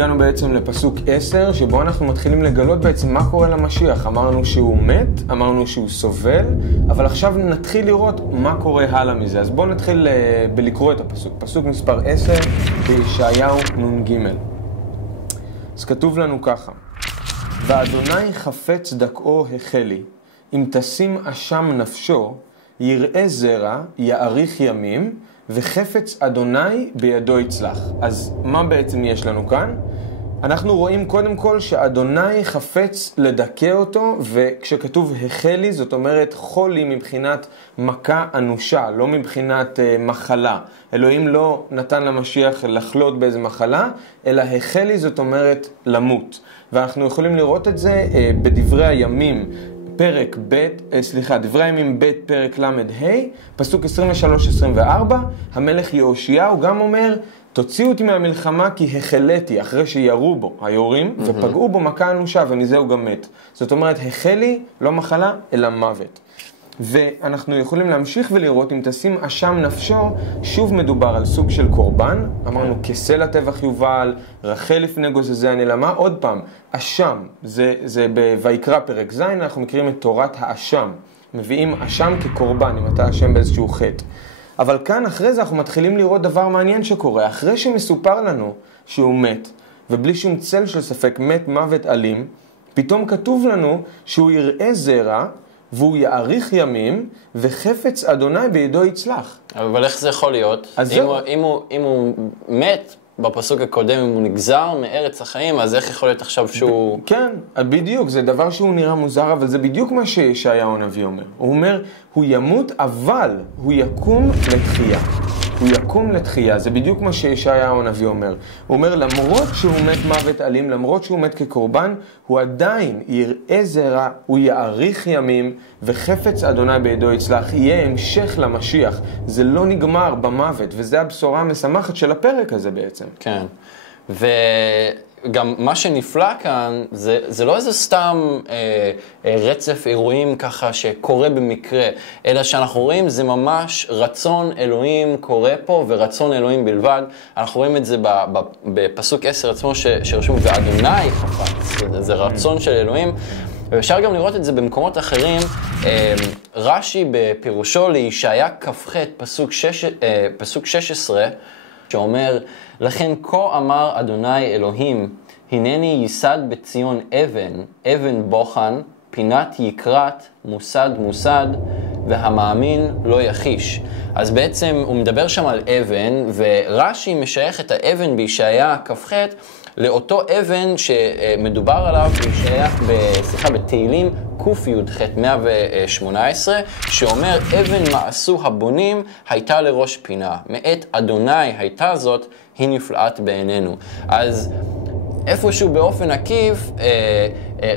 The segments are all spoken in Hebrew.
הגענו בעצם לפסוק 10, שבו אנחנו מתחילים לגלות בעצם מה קורה למשיח. אמרנו שהוא מת, אמרנו שהוא סובל, אבל עכשיו נתחיל לראות מה קורה הלאה מזה. אז בואו נתחיל בלקרוא את הפסוק. פסוק מספר 10 בישעיהו נ"ג. אז כתוב לנו ככה: ואדוני חפץ דכאו החלי, אם תשים אשם נפשו, יראה זרע, יאריך ימים, וחפץ אדוני בידו יצלח. אז מה בעצם יש לנו כאן? אנחנו רואים קודם כל שאדוני חפץ לדכא אותו, וכשכתוב החלי זאת אומרת חולי מבחינת מכה אנושה, לא מבחינת מחלה. אלוהים לא נתן למשיח לחלות באיזה מחלה, אלא החלי זאת אומרת למות. ואנחנו יכולים לראות את זה בדברי הימים, דברי הימים ב' פרק ל"ה, פסוק 23-24, המלך יהושיהו גם אומר, תוציאו אותי מהמלחמה כי החליתי, אחרי שירו בו היורים ופגעו בו מכה אנושה ומזה הוא גם מת. זאת אומרת, החלי לא מחלה אלא מוות. ואנחנו יכולים להמשיך ולראות, אם תשים אשם נפשו, שוב מדובר על סוג של קורבן. אמרנו כסלע טבח יובל, רחל לפני גוזזי הנעלמה. עוד פעם, אשם, זה בויקרא פרק ז', אנחנו מכירים את תורת האשם. מביאים אשם כקורבן, אם אתה אשם באיזשהו חטא. אבל כאן אחרי זה אנחנו מתחילים לראות דבר מעניין שקורה. אחרי שמסופר לנו שהוא מת, ובלי שום צל של ספק מת מוות אלים, פתאום כתוב לנו שהוא יראה זרע, והוא יאריך ימים, וחפץ אדוני בידו יצלח. אבל איך זה יכול להיות? אם הוא מת בפסוק הקודם, אם הוא נגזר מארץ החיים, אז איך יכול להיות עכשיו שהוא... כן, בדיוק, זה דבר שהוא נראה מוזר, אבל זה בדיוק מה שישעיהו הנביא אומר. הוא אומר, הוא ימות, אבל הוא יקום לתחייה. הוא יקום לתחייה, זה בדיוק מה שישעיהו הנביא אומר. הוא אומר, למרות שהוא מת מוות אלים, למרות שהוא מת כקורבן, הוא עדיין יראה זרע, הוא יאריך ימים, וחפץ אדוני בידו יצלח. יהיה המשך למשיח. זה לא נגמר במוות, וזה הבשורה המשמחת של הפרק הזה בעצם. כן, וגם מה שנפלא כאן, זה לא איזה סתם רצף אירועים ככה שקורה במקרה, אלא שאנחנו רואים זה ממש רצון אלוהים קורה פה, ורצון אלוהים בלבד. אנחנו רואים את זה בפסוק 10 עצמו שרשום, ואדוני חפץ, זה רצון של אלוהים. ואפשר גם לראות את זה במקומות אחרים. רש"י בפירושו לישעיה כ"ח פסוק 16, שאומר, לכן כה אמר אדוני אלוהים, הנני ייסד בציון אבן בוחן, פינת יקרת, מוסד, והמאמין לא יחיש. אז בעצם הוא מדבר שם על אבן, ורש"י משייך את האבן בישעיה כ"ח לאותו אבן שמדובר עליו בתהילים קי"ח 118, שאומר, אבן מעשו הבונים הייתה לראש פינה, מאת אדוני הייתה זאת, היא נפלאת בעינינו. אז איפשהו באופן עקיף,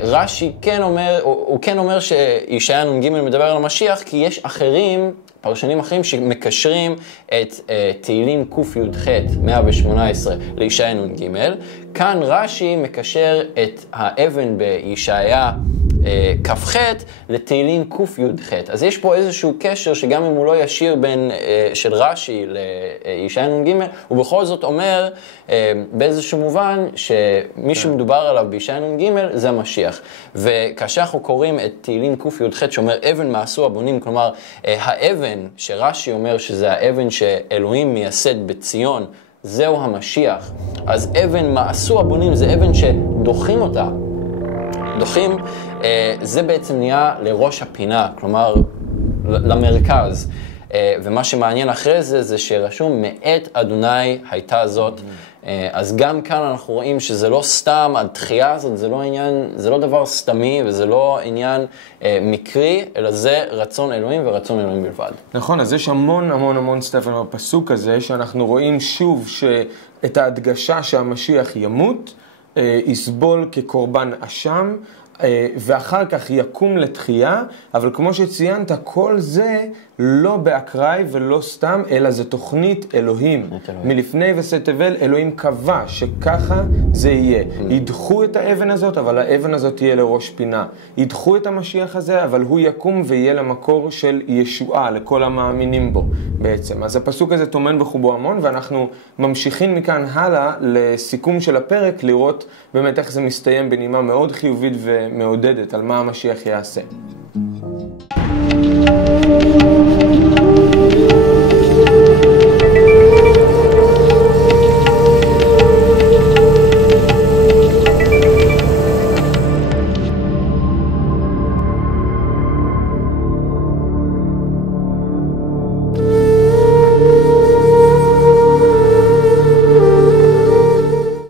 רש"י כן אומר שישעיה נ"ג מדבר על המשיח, כי יש פרשנים אחרים שמקשרים את תהילים קי"ח 118 לישעיה נ"ג. כאן רש"י מקשר את האבן בישעיה כ"ח לתהילים קי"ח. אז יש פה איזשהו קשר שגם אם הוא לא ישיר בין של רש"י לישעיה נ"ג, הוא בכל זאת אומר באיזשהו מובן שמי שמדובר עליו בישעיה נ"ג זה המשיח. וכאשר אנחנו קוראים את תהילים קי"ח שאומר אבן מעשו הבונים, כלומר האבן שרש"י אומר שזה האבן שאלוהים מייסד בציון, זהו המשיח. אז אבן מעשו הבונים זה אבן שדוחים אותה. זה בעצם נהיה לראש הפינה, כלומר למרכז. ומה שמעניין אחרי זה שרשום מאת אדוני הייתה זאת. אז גם כאן אנחנו רואים שזה לא סתם, הדחייה הזאת זה לא דבר סתמי וזה לא עניין מקרי, אלא זה רצון אלוהים ורצון אלוהים בלבד. נכון, אז יש המון סטפן בפסוק הזה, שאנחנו רואים שוב את ההדגשה שהמשיח ימות, יסבול כקורבן אשם, ואחר כך יקום לתחייה, אבל כמו שציינת, כל זה לא באקראי ולא סתם, אלא זה תוכנית אלוהים. מלפני וסת תבל, אלוהים קבע שככה זה יהיה. ידחו את האבן הזאת, אבל האבן הזאת תהיה לראש פינה. ידחו את המשיח הזה, אבל הוא יקום ויהיה למקור של ישועה, לכל המאמינים בו בעצם. אז הפסוק הזה תומן בחובו המון, ואנחנו ממשיכים מכאן הלאה לסיכום של הפרק, לראות באמת איך זה מסתיים בנימה מאוד חיובית ומעודדת על מה המשיח יעשה.